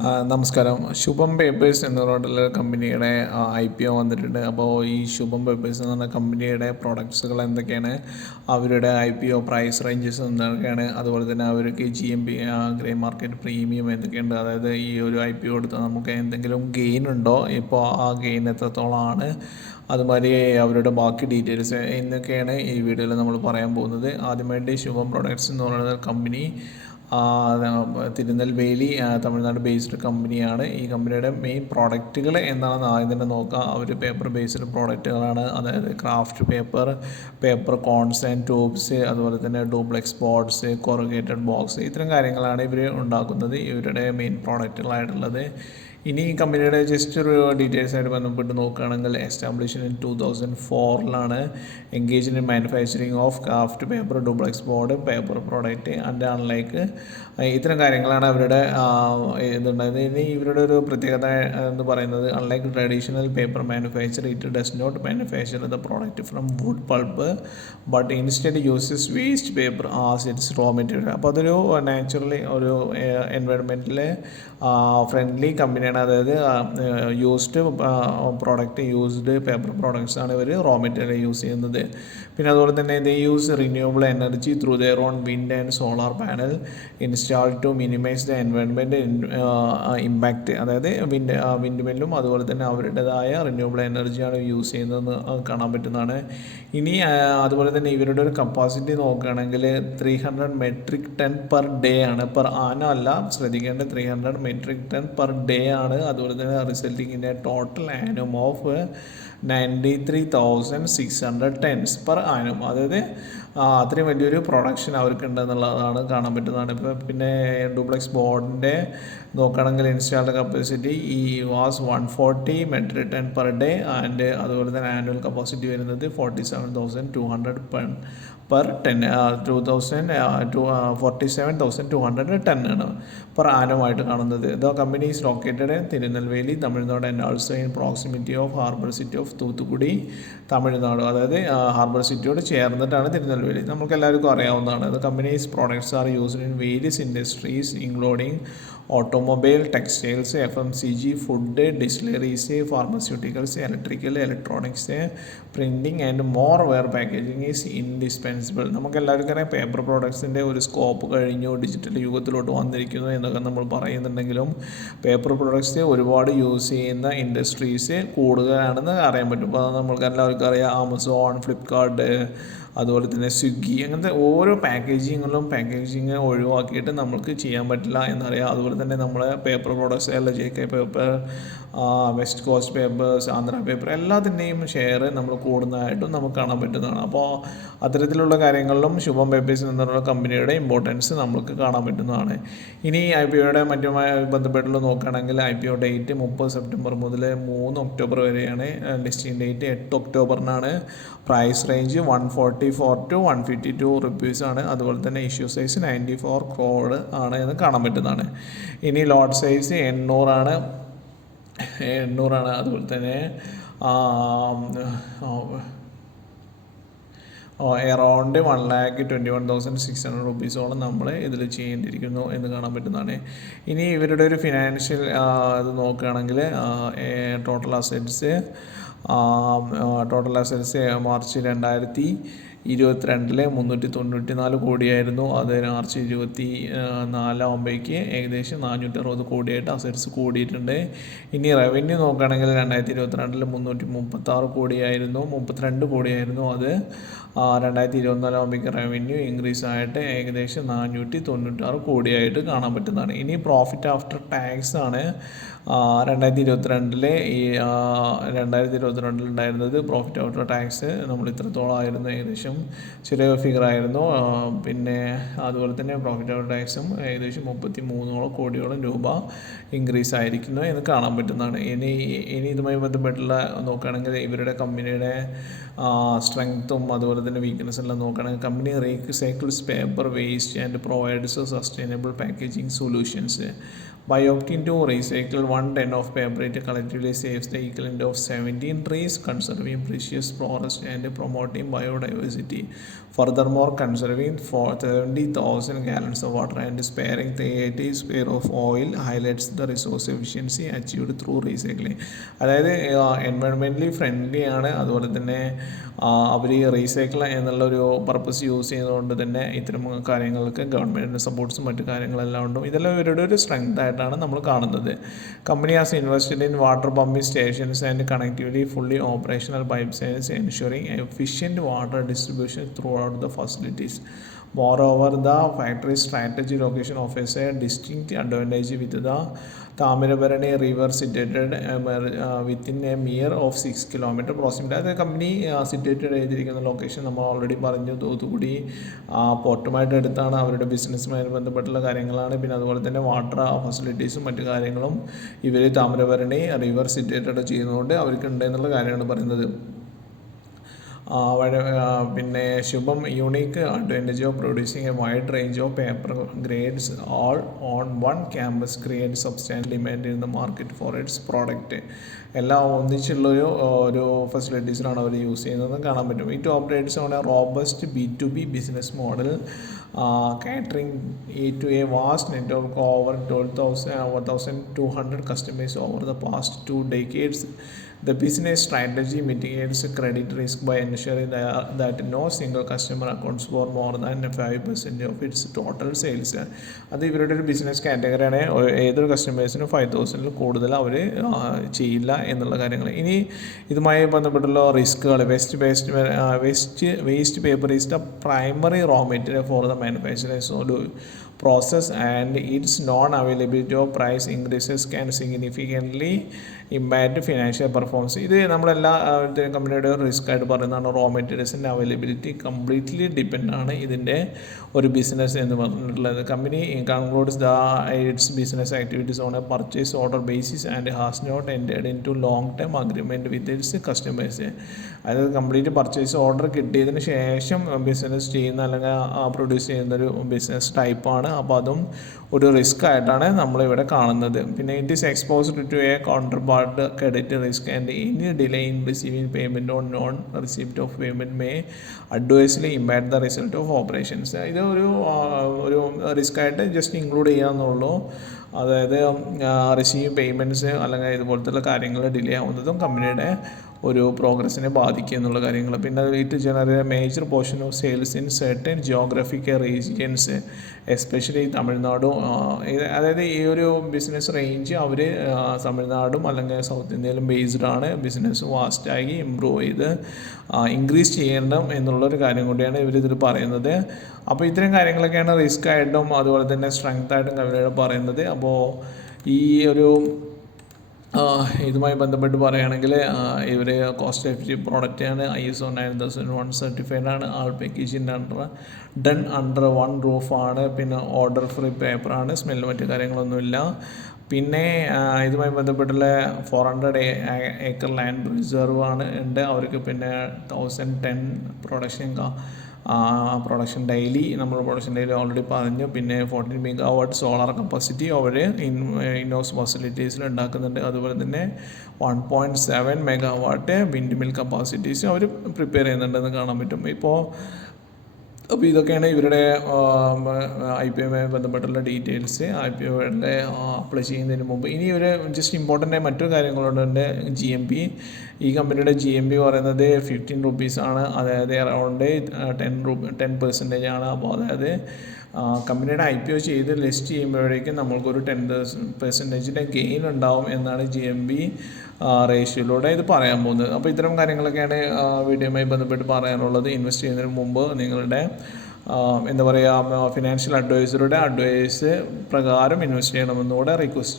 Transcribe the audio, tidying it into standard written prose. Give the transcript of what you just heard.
നമസ്കാരം. ശുഭം പേപ്പേഴ്സ് എന്ന് പറഞ്ഞിട്ടുള്ള കമ്പനിയുടെ IPO വന്നിട്ടുണ്ട്. അപ്പോൾ ഈ ശുഭം പേപ്പേഴ്സ് എന്ന് പറഞ്ഞ കമ്പനിയുടെ പ്രൊഡക്ട്സുകൾ എന്തൊക്കെയാണ്, അവരുടെ IPO പ്രൈസ് റേഞ്ചസ് എന്തൊക്കെയാണ്, അതുപോലെ തന്നെ അവർക്ക് GMP ഗ്രേ മാർക്കറ്റ് പ്രീമിയം എന്തൊക്കെയുണ്ട്, അതായത് ഈ ഒരു IPO എടുത്താൽ നമുക്ക് എന്തെങ്കിലും ഗെയിൻ ഉണ്ടോ, ഇപ്പോൾ ആ ഗെയിൻ എത്രത്തോളമാണ്, അതുമാതിരി അവരുടെ ബാക്കി ഡീറ്റെയിൽസ് എന്നൊക്കെയാണ് ഈ വീഡിയോയിൽ നമ്മൾ പറയാൻ പോകുന്നത്. ആദ്യമായിട്ട് ശുഭം പ്രൊഡക്ട്സ് എന്ന് പറയുന്ന കമ്പനി തിരുനെൽവേലി തമിഴ്നാട് ബേസ്ഡ് കമ്പനിയാണ്. ഈ കമ്പനിയുടെ മെയിൻ പ്രോഡക്റ്റുകൾ എന്താണെന്ന് ആദ്യം തന്നെ നോക്കാം. അവർ പേപ്പർ ബേസ്ഡ് പ്രോഡക്റ്റുകളാണ്, അതായത് kraft paper cones and tubes, അതുപോലെ തന്നെ ഡ്യൂപ്ലെക്സ് ബോർഡ്സ്, കൊറുഗേറ്റഡ് ബോക്സ്, ഇത്തരം കാര്യങ്ങളാണ് ഇവർ ഉണ്ടാക്കുന്നത്, ഇവരുടെ മെയിൻ പ്രോഡക്റ്റുകളായിട്ടുള്ളത്. ഇനി ഈ കമ്പനിയുടെ ജസ്റ്റ് ഒരു ഡീറ്റെയിൽസ് ആയിട്ട് ബന്ധപ്പെട്ട് നോക്കുകയാണെങ്കിൽ, established in 2004 engaged in manufacturing of craft paper, duplex board, paper product and unlike, ഇത്തരം കാര്യങ്ങളാണ് അവരുടെ ഇതുണ്ടായത്. ഇനി ഇവരുടെ ഒരു പ്രത്യേകത എന്ന് പറയുന്നത്, unlike traditional paper manufacture, it does not manufacture the product from wood pulp but instead uses waste paper as its raw material. അപ്പോൾ അതൊരു നാച്ചുറലി ഒരു എൻവയൺമെൻറ്റിൽ ഫ്രണ്ട്ലി കമ്പനിയാണ്. അതായത് യൂസ്ഡ് പ്രോഡക്റ്റ്, യൂസ്ഡ് പേപ്പർ പ്രോഡക്ട്സാണ് ഇവർ റോ മെറ്റീരിയൽ യൂസ് ചെയ്യുന്നത്. പിന്നെ അതുപോലെ തന്നെ they use renewable energy through their own wind and solar panel installed to minimise the environment impact. അതായത് വിൻഡ് മില്ലും അതുപോലെ തന്നെ അവരുടേതായ റിന്യൂവബിൾ എനർജിയാണ് യൂസ് ചെയ്യുന്നതെന്ന് കാണാൻ പറ്റുന്നതാണ്. ഇനി അതുപോലെ തന്നെ ഇവരുടെ ഒരു കപ്പാസിറ്റി നോക്കുകയാണെങ്കിൽ 300 മെട്രിക് ടൺ പെർ ഡേ ആണ്, പെർ ആനം അല്ല, ശ്രദ്ധിക്കേണ്ട, 300 മെട്രിക് ടൺ പെർ ഡേ ആണ്. അതുപോലെ തന്നെ resulting in A total annum of 93,600 tons per annum. അതായത് അത്രയും വലിയൊരു പ്രൊഡക്ഷൻ അവർക്കുണ്ടെന്നുള്ളതാണ് കാണാൻ പറ്റുന്നതാണ്. ഇപ്പോൾ പിന്നെ ഡ്യൂപ്ലെക്സ് ബോർഡിൻ്റെ നോക്കുകയാണെങ്കിൽ ഇൻസ്റ്റാൾഡ് കപ്പാസിറ്റി ഈ was 140 metric ton per day and അതുപോലെ തന്നെ ആനുവൽ കപ്പാസിറ്റി വരുന്നത് 47,200 പെർ ടെൻ 47,200 ടൺ ആണ് പെർ ആനുമായിട്ട് കാണുന്നത്. The company is located Tirunelveli, Tamil Nadu, and also in proximity of harbour city of Thoothukudi, Tamil Nadu. അതായത് ഹാർബർ സിറ്റിയോട് ചേർന്നിട്ടാണ് തിരുനെൽവേലി, നമുക്ക് എല്ലാവർക്കും അറിയാവുന്നതാണ്. The company's products are used in various industries including automobile, textiles, FMCG, food, distilleries, pharmaceuticals, electrical, electronics, printing and more where packaging is indispensable. നമുക്കെല്ലാവർക്കും അറിയാം paper പ്രോഡക്ട്സിൻ്റെ ഒരു scope കഴിഞ്ഞു, ഡിജിറ്റൽ യുഗത്തിലോട്ട് വന്നിരിക്കുന്നു എന്നൊക്കെ നമ്മൾ പറയുന്നുണ്ടെങ്കിലും പേപ്പർ പ്രോഡക്ട്സ് ഒരുപാട് യൂസ് ചെയ്യുന്ന ഇൻഡസ്ട്രീസ് കൂടുതലാണെന്ന് അറിയാൻ പറ്റും. അപ്പോൾ നമ്മൾക്ക് എല്ലാവർക്കും അറിയാം ആമസോൺ, ഫ്ലിപ്കാർട്ട്, അതുപോലെ തന്നെ സ്വിഗ്ഗി, അങ്ങനത്തെ ഓരോ പാക്കേജിങ് ഒഴിവാക്കിയിട്ട് നമുക്ക് ചെയ്യാൻ പറ്റില്ല എന്നറിയാം. അതുപോലെ തന്നെ നമ്മളെ paper products JK paper, west cost papers, Andhra paper, എല്ലാത്തിൻ്റെയും ഷെയർ നമ്മൾ കൂടുന്നതായിട്ടും നമുക്ക് കാണാൻ പറ്റുന്നതാണ്. അപ്പോൾ അത്തരത്തിലുള്ള കാര്യങ്ങളിലും ശുഭം പേപ്പേഴ്സ് എന്നുള്ള കമ്പനിയുടെ ഇമ്പോർട്ടൻസ് നമുക്ക് കാണാൻ പറ്റുന്നതാണ്. ഇനി IPOയുടെ മറ്റുമായി ബന്ധപ്പെട്ടുള്ള നോക്കുകയാണെങ്കിൽ IPO ഡേറ്റ് 30 സെപ്റ്റംബർ മുതൽ 3 ഒക്ടോബർ വരെയാണ്. ലിസ്റ്റിംഗ് ഡേറ്റ് 8 ഒക്ടോബറിനാണ്. പ്രൈസ് റേഞ്ച് 144 to 152 റുപ്പീസാണ്. അതുപോലെ തന്നെ ഇഷ്യൂ സൈസ് 94 crore ആണ് എന്ന് കാണാൻ പറ്റുന്നതാണ്. ഇനി ലോട്ട് സൈസ് 800 ആണ്. അതുപോലെ തന്നെ എറൗണ്ട് 1,21,600 റുപ്പീസോളം നമ്മൾ ഇതിൽ ചെയ്യേണ്ടിയിരിക്കുന്നു എന്ന് കാണാൻ പറ്റുന്നതാണ്. ഇനി ഇവരുടെ ഒരു ഫിനാൻഷ്യൽ ഇത് നോക്കുകയാണെങ്കിൽ ടോട്ടൽ അസറ്റ്സ് മാർച്ച് 2022 394 കോടിയായിരുന്നു. അത് മാർച്ച് 24 ആകുമ്പോഴേക്ക് ഏകദേശം 460 കോടിയായിട്ട് അസറ്റ്സ് കൂടിയിട്ടുണ്ട്. ഇനി റവന്യൂ നോക്കുകയാണെങ്കിൽ 2022 336 കോടിയായിരുന്നു, 32 കോടിയായിരുന്നു. അത് 2024 ആകുമ്പോഴേക്ക് റവന്യൂ ഇൻക്രീസ് ആയിട്ട് ഏകദേശം 496 കോടിയായിട്ട് കാണാൻ പറ്റുന്നതാണ്. ഇനി പ്രോഫിറ്റ് ആഫ്റ്റർ ടാക്സ് ആണ് 2022 ഉണ്ടായിരുന്നത്. പ്രോഫിറ്റ് ആഫ്റ്റർ ടാക്സ് നമ്മൾ ഇത്രത്തോളം ആയിരുന്നു, ഏകദേശം ചെറിയ ഫിഗർ ആയിരുന്നു. പിന്നെ അതുപോലെ തന്നെ പ്രോഫിറ്റ് ആഫ്റ്റർ ടാക്സും ഏകദേശം 33 കോടിയോളം രൂപ ഇൻക്രീസ് ആയിരിക്കുന്നു എന്ന് കാണാൻ പറ്റുന്നതാണ്. ഇനി ഇതുമായി ബന്ധപ്പെട്ടുള്ള നോക്കുകയാണെങ്കിൽ ഇവരുടെ കമ്പനിയുടെ സ്ട്രെങ്ത്തും അതുപോലെ തന്നെ വീക്ക്നെസ് എല്ലാം നോക്കുകയാണെങ്കിൽ, company recycles paper waste and provides sustainable packaging solutions By opting to recycle 1 ton of paper, it collectively saves the equivalent of 17 trees, conserving precious forest and promoting biodiversity. Furthermore, conserving 70,000 gallons of water and sparing 30 spare of oil highlights the resource efficiency achieved through recycling. അതായത് എൻവയോൺമെൻ്റലി friendly ആണ്, അതുപോലെ തന്നെ അവർ recycle എന്നുള്ളൊരു purpose use ചെയ്യുന്നതുകൊണ്ട് തന്നെ ഇത്തരം കാര്യങ്ങൾക്ക് ഗവൺമെൻറ്റിൻ്റെ സപ്പോർട്ട്സും മറ്റു കാര്യങ്ങളെല്ലാം ഉണ്ട്. ഇതെല്ലാം ഇവരുടെ ഒരു സ്ട്രെങ്ത് ആയിട്ടാണ് നമ്മൾ കാണുന്നത്. Company has invested in water pumping stations and connectivity fully operational pipes and ensuring efficient water distribution through out the facilities. Moreover, the factory strategy location offers a distinct advantage with the Tamirabarani river situated within a mere of 6 km proximity. അത് company situated ചെയ്തിരിക്കുന്ന location നമ്മൾ already പറഞ്ഞു, തൂത്തുക്കുടി പോർട്ടുമായിട്ട് അടുത്താണ്. അവരുടെ ബിസിനസ്സുമായി ബന്ധപ്പെട്ടുള്ള കാര്യങ്ങളാണ്. പിന്നെ അതുപോലെ തന്നെ വാട്ടർ ഫെസിലിറ്റീസും മറ്റു കാര്യങ്ങളും ഇവർ താമിരബരണി റിവർ സിറ്റുവേറ്റഡ് ചെയ്യുന്നതുകൊണ്ട് അവർക്കുണ്ട് എന്നുള്ള കാര്യമാണ് പറയുന്നത്. പിന്നെ Shubham unique advantage of producing a wide range of paper grades all on one campus create substantial demand in the market for its product. എല്ലാം ഒന്നിച്ചുള്ളൊരു ഫെസിലിറ്റീസിലാണ് അവർ യൂസ് ചെയ്യുന്നതെന്ന് കാണാൻ പറ്റും. It operates on a robust B2B business model catering to a vast network of over 1,200 customers over the past 2 decades. The business strategy mitigates credit risk by ensuring that no single customer accounts for more than 5% of its total sales. അത് ഇവരുടെ ഒരു business കാറ്റഗറിയാണ്. ഏതൊരു കസ്റ്റമേഴ്സിനും 5,000 കൂടുതൽ അവർ ചെയ്യില്ല എന്നുള്ള കാര്യങ്ങൾ. ഇനി ഇതുമായി ബന്ധപ്പെട്ടുള്ള റിസ്കുകൾ, waste paper is the primary raw material for the manufacturers process, and its non-availability of price increases can significantly impact financial performance. ഇത് നമ്മളെല്ലാ കമ്പനിയുടെ റിസ്ക് ആയിട്ട് പറയുന്നതാണ്. റോ മെറ്റീരിയൽസിൻ്റെ അവൈലബിലിറ്റി കംപ്ലീറ്റ്ലി ഡിപ്പെൻഡ് ആണ് ഇതിൻ്റെ ഒരു ബിസിനസ് എന്ന് പറഞ്ഞിട്ടുള്ളത്. Company concludes its business activities on a purchase order basis and has not entered in to long term agreement with its customers. അതായത് കംപ്ലീറ്റ് പർച്ചേസ് ഓർഡർ കിട്ടിയതിന് ശേഷം ബിസിനസ് ചെയ്യുന്ന അല്ലെങ്കിൽ പ്രൊഡ്യൂസ് ചെയ്യുന്നൊരു ബിസിനസ് ടൈപ്പാണ്. അപ്പോൾ അതും ഒരു റിസ്ക് ആയിട്ടാണ് നമ്മളിവിടെ കാണുന്നത്. പിന്നെ it is exposed to a counter part credit risk and any delay in receiving payment on non receipt of payment may adversely impact the result of operations. ഇത് ഒരു റിസ്ക് ആയിട്ട് ജസ്റ്റ് ഇൻക്ലൂഡ് ചെയ്യാമെന്നുള്ളൂ. അതായത് receive payments അല്ലെങ്കിൽ ഇതുപോലത്തെ കാര്യങ്ങൾ delay ആവുന്നതും കമ്പനിയുടെ ഒരു പ്രോഗ്രസ്സിനെ ബാധിക്കുക എന്നുള്ള കാര്യങ്ങൾ. പിന്നെ it generate major portion of sales in certain geographical regions, especially തമിഴ്നാടും. അതായത് ഈ ഒരു ബിസിനസ് റേഞ്ച് അവർ തമിഴ്നാടും അല്ലെങ്കിൽ സൗത്ത് ഇന്ത്യയിലും ബേസ്ഡ് ആണ്. ബിസിനസ് വാസ്റ്റായി ഇമ്പ്രൂവ് ചെയ്ത് ഇൻക്രീസ് ചെയ്യണം എന്നുള്ളൊരു കാര്യം കൂടിയാണ് ഇവരിതിൽ പറയുന്നത്. അപ്പോൾ ഇത്തരം കാര്യങ്ങളൊക്കെയാണ് റിസ്ക് ആയിട്ടും അതുപോലെ തന്നെ സ്ട്രെങ്ത് ആയിട്ടും കമ്പനിയോട് പറയുന്നത്. അപ്പോൾ ഈ ഒരു ഇതുമായി ബന്ധപ്പെട്ട് പറയുകയാണെങ്കിൽ ഇവർ കോസ്റ്റ് എഫക്റ്റീവ് പ്രോഡക്റ്റാണ്. ISO 9001 സർട്ടിഫൈഡ് ആണ്. ആൾ പാക്കേജിൻ്റെ ഡൺ അണ്ടർ വൺ റൂഫാണ്. പിന്നെ ഓർഡർ ഫ്രീ പേപ്പറാണ്. സ്മെല്ല് മറ്റു കാര്യങ്ങളൊന്നുമില്ല. പിന്നെ ഇതുമായി ബന്ധപ്പെട്ടുള്ള 400 ഏക്കർ ലാൻഡ് റിസർവ് ആണ് ഉണ്ട് അവർക്ക്. പിന്നെ 1010 പ്രൊഡക്ഷൻ ഡെയിലി ഓൾറെഡി പറഞ്ഞു. പിന്നെ 14 മെഗാവാട്ട് സോളാർ കപ്പാസിറ്റി അവർ ഇൻഹൗസ് ഫെസിലിറ്റീസിൽ ഉണ്ടാക്കുന്നുണ്ട്. അതുപോലെ തന്നെ 1.7 മെഗാവാട്ട് വിൻഡ് മിൽ കപ്പാസിറ്റീസ് അവർ പ്രിപ്പയർ ചെയ്യുന്നുണ്ടെന്ന് കാണാൻ പറ്റും. അപ്പോൾ ഇതൊക്കെയാണ് ഇവരുടെ IPO ബന്ധപ്പെട്ടുള്ള ഡീറ്റെയിൽസ്. IPOയുടെ അപ്ലൈ ചെയ്യുന്നതിന് മുമ്പ് ഇനി ഒരു ജസ്റ്റ് ഇമ്പോർട്ടൻ്റ് ആയ മറ്റൊരു കാര്യങ്ങളുണ്ട്. GMP, ഈ കമ്പനിയുടെ GMP പറയുന്നത് 15 റുപ്പീസാണ്. അതായത് അറൗണ്ട് 10% ആണ്. അപ്പോൾ അതായത് കമ്പനിയുടെ IPO ചെയ്ത് ലിസ്റ്റ് ചെയ്യുമ്പോഴേക്കും നമ്മൾക്കൊരു 10% ഗെയിൻ ഉണ്ടാവും എന്നാണ് GMP റേഷ്യോയിലൂടെ ഇത് പറയാൻ പോകുന്നത്. അപ്പോൾ ഇത്തരം കാര്യങ്ങളൊക്കെയാണ് വീഡിയോയുമായി ബന്ധപ്പെട്ട് പറയാനുള്ളത്. ഇൻവെസ്റ്റ് ചെയ്യുന്നതിന് മുമ്പ് നിങ്ങളുടെ ഫിനാൻഷ്യൽ അഡ്വൈസറുടെ അഡ്വൈസ് പ്രകാരം ഇൻവെസ്റ്റ് ചെയ്യണമെന്നുകൂടെ റിക്വസ്റ്റ് ചെയ്യും.